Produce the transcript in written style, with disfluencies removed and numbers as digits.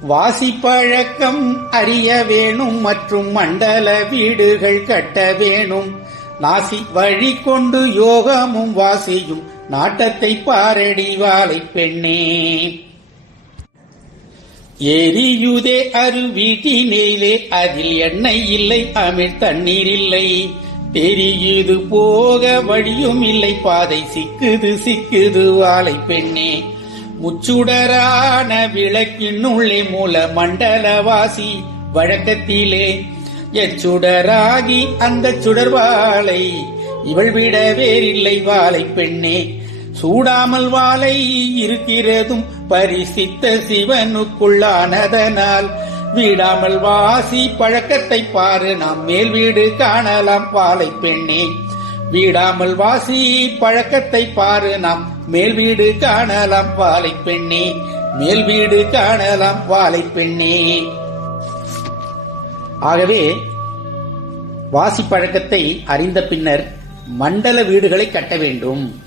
வாசிப்பழக்கம் அறிய வேணும் மற்றும் மண்டல வீடுகள் கட்ட வேணும். நாசி வழி கொண்டு யோகமும் வாசியும் நாட்டத்தை பாரடி வாழை பெண்ணே. எரியுதே அருவீட்டினேலே அதில் எண்ணெய் இல்லை அமிழ் தண்ணீர் இல்லை. தெரியுது போக வழியும் இல்லை பாதை சிக்குது வாழை பெண்ணே. முச்சுடரான விளக்கினுள்ளே மூல மண்டலவாசி வழக்கத்திலே எச்சுடராகி அந்த சுடர்வாளை இவள் விட வேறில்லை வாழை பெண்ணே. சூடாமல் வாழை இருக்கிறதும் பரிசித்த சிவனுக்குள்ளானதனால் வீடாமல் வாசி பழக்கத்தை பாரு நாம் மேல் வீடு காணலாம் வாழை பெண்ணே. வீடாமல் வாசி பழக்கத்தை பாரு நாம் மேல் வீடு காணலாம் வாழை பெண்ணே. மேல் வீடு காணலாம் வாழை பெண்ணே. ஆகவே வாசி பழக்கத்தை அறிந்த பின்னர் மண்டல வீடுகளை கட்ட வேண்டும்.